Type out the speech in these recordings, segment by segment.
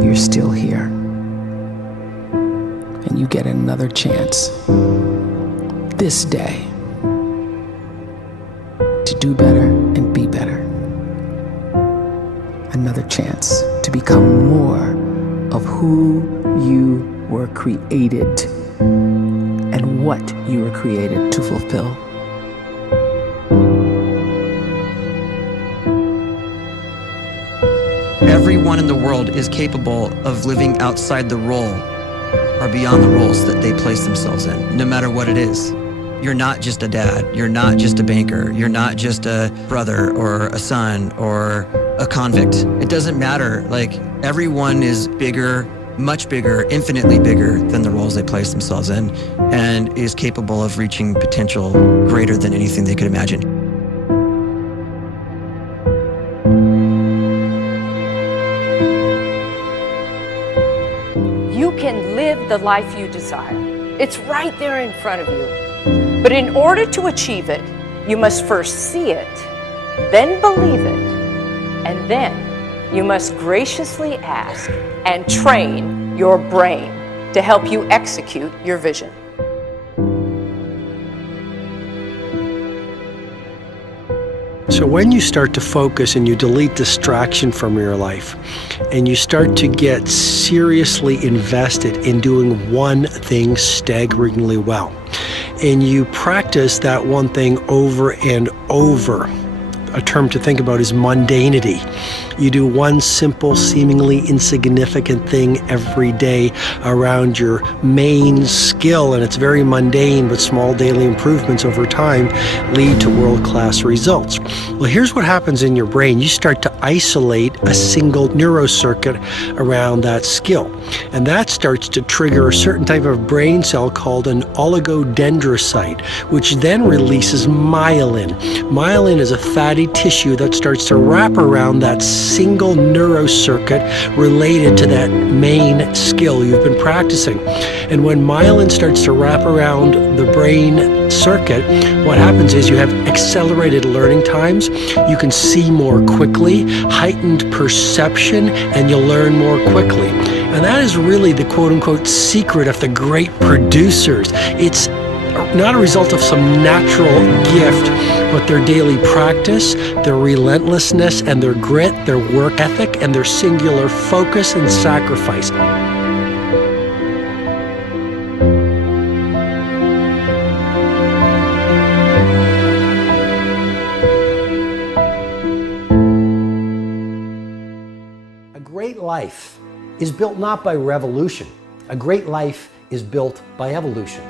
you're still here. And you get another chance this day to do better and be better. Another chance to become more of who you were created and what you were created to fulfill. Everyone in the world is capable of living outside the role or beyond the roles that they place themselves in, no matter what it is. You're not just a dad, you're not just a banker, you're not just a brother or a son or a convict. It doesn't matter. Like, everyone is bigger, much bigger, infinitely bigger than the roles they place themselves in, and is capable of reaching potential greater than anything they could imagine. You can live the life you desire. It's right there in front of you. But in order to achieve it, you must first see it, then believe it, and then you must graciously ask and train your brain to help you execute your vision. So when you start to focus and you delete distraction from your life, and you start to get seriously invested in doing one thing staggeringly well, and you practice that one thing over and over, a term to think about is mundanity. You do one simple, seemingly insignificant thing every day around your main skill, and it's very mundane, but small daily improvements over time lead to world-class results. Well, here's what happens in your brain. You start to isolate a single neurocircuit around that skill, and that starts to trigger a certain type of brain cell called an oligodendrocyte, which then releases myelin. Myelin is a fatty tissue that starts to wrap around that single neurocircuit related to that main skill you've been practicing. And when myelin starts to wrap around the brain circuit, what happens is you have accelerated learning times, you can see more quickly, heightened perception, and you'll learn more quickly. And that is really the quote-unquote secret of the great producers. It's not a result of some natural gift, but their daily practice, their relentlessness and their grit, their work ethic, and their singular focus and sacrifice. A great life is built not by revolution. A great life is built by evolution.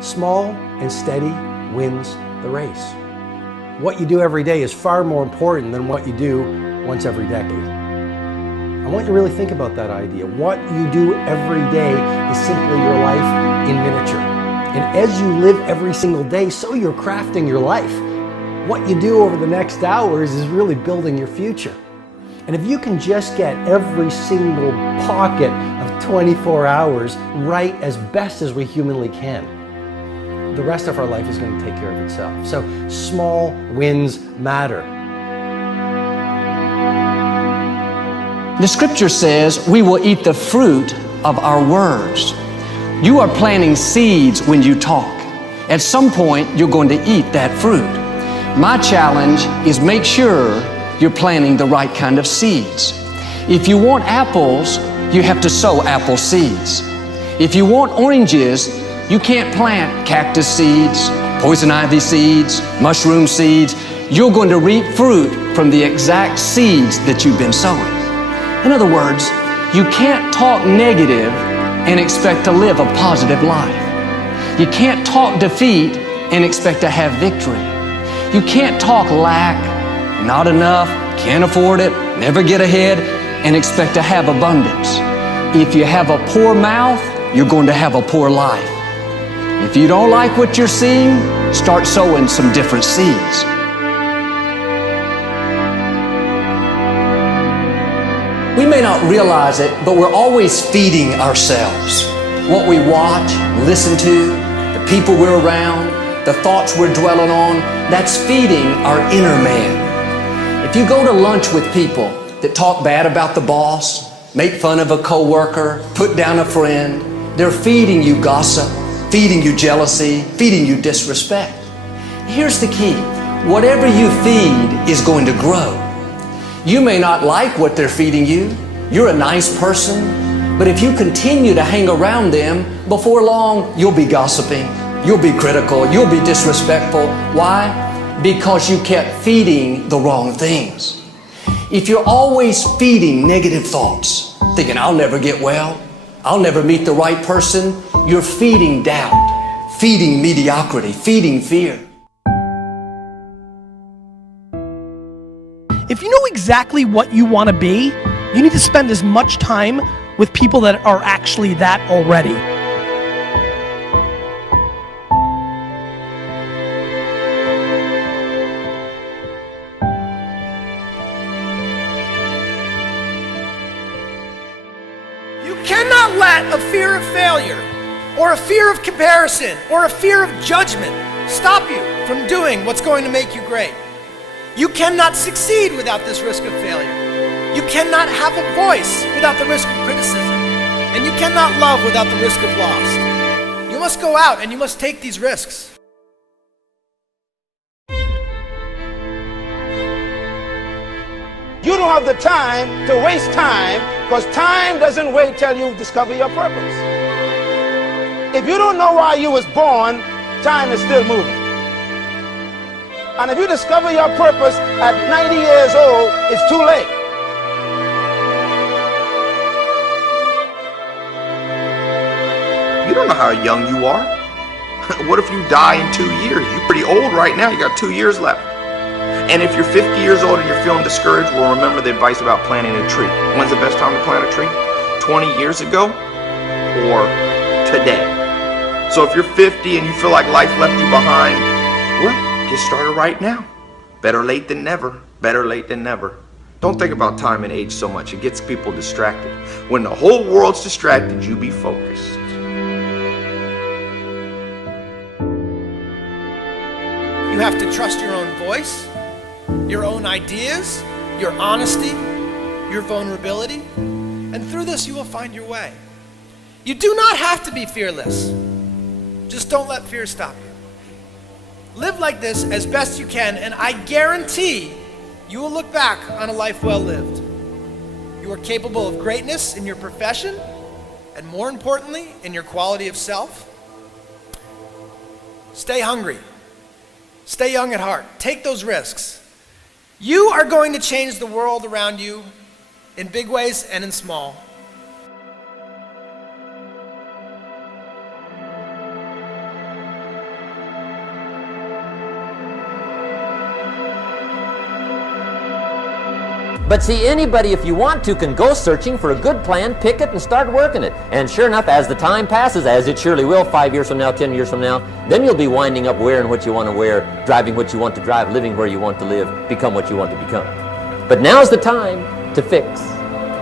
Small and steady wins the race. What you do every day is far more important than what you do once every decade. I want you to really think about that idea. What you do every day is simply your life in miniature. And as you live every single day, so you're crafting your life. What you do over the next hours is really building your future. And if you can just get every single pocket of 24 hours right as best as we humanly can, the rest of our life is going to take care of itself. So small wins matter. The scripture says we will eat the fruit of our words. You are planting seeds when you talk. At some point, you're going to eat that fruit. My challenge is make sure you're planting the right kind of seeds. If you want apples, you have to sow apple seeds. If you want oranges, you can't plant cactus seeds, poison ivy seeds, mushroom seeds. You're going to reap fruit from the exact seeds that you've been sowing. In other words, you can't talk negative and expect to live a positive life. You can't talk defeat and expect to have victory. You can't talk lack, not enough, can't afford it, never get ahead, and expect to have abundance. If you have a poor mouth, you're going to have a poor life. If you don't like what you're seeing, start sowing some different seeds. We may not realize it, but we're always feeding ourselves. What we watch, listen to, the people we're around, the thoughts we're dwelling on, that's feeding our inner man. If you go to lunch with people that talk bad about the boss, make fun of a coworker, put down a friend. They're feeding you gossip, feeding you jealousy, feeding you disrespect. Here's the key. Whatever you feed is going to grow. You may not like what they're feeding you. You're a nice person, but if you continue to hang around them, before long, you'll be gossiping, you'll be critical, you'll be disrespectful. Why? Because you kept feeding the wrong things. If you're always feeding negative thoughts, thinking, I'll never get well, I'll never meet the right person, you're feeding doubt, feeding mediocrity, feeding fear. If you know exactly what you want to be, you need to spend as much time with people that are actually that already. You cannot let a fear of failure, or a fear of comparison, or a fear of judgment stop you from doing what's going to make you great. You cannot succeed without this risk of failure. You cannot have a voice without the risk of criticism. And you cannot love without the risk of loss. You must go out and you must take these risks. You don't have the time to waste time, because time doesn't wait till you discover your purpose. If you don't know why you was born, time is still moving. And if you discover your purpose at 90 years old, it's too late. You don't know how young you are. What if you die in 2 years? You're pretty old right now. You got 2 years left. And if you're 50 years old and you're feeling discouraged, well, remember the advice about planting a tree. When's the best time to plant a tree? 20 years ago or today? So if you're 50 and you feel like life left you behind, well, get started right now. Better late than never. Better late than never. Don't think about time and age so much. It gets people distracted. When the whole world's distracted, you be focused. You have to trust your own voice, your own ideas, your honesty, your vulnerability, and through this you will find your way. You do not have to be fearless. Just don't let fear stop you. Live like this as best you can, and I guarantee you will look back on a life well lived. You are capable of greatness in your profession, and more importantly, in your quality of self. Stay hungry. Stay young at heart. Take those risks. You are going to change the world around you in big ways and in small. But see, anybody, if you want to, can go searching for a good plan, pick it, and start working it. And sure enough, as the time passes, as it surely will 5 years from now, 10 years from now, then you'll be winding up wearing what you want to wear, driving what you want to drive, living where you want to live, become what you want to become. But now's the time to fix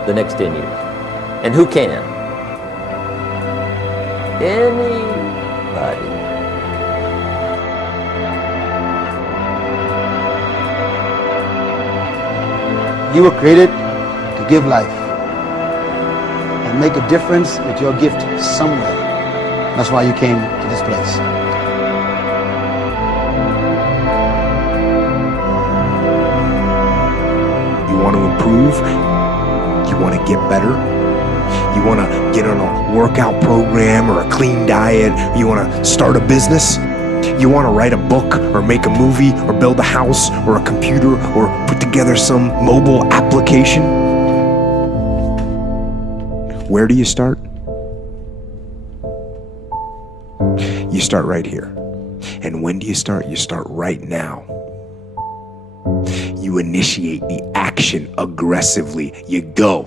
the next 10 years. And who can? Anybody. You were created to give life and make a difference with your gift somewhere. That's why you came to this place. You want to improve? You want to get better? You want to get on a workout program or a clean diet? You want to start a business? You want to write a book or make a movie or build a house or a computer or put together some mobile application? Where do you start? You start right here. And when do you start? You start right now. You initiate the action aggressively. You go.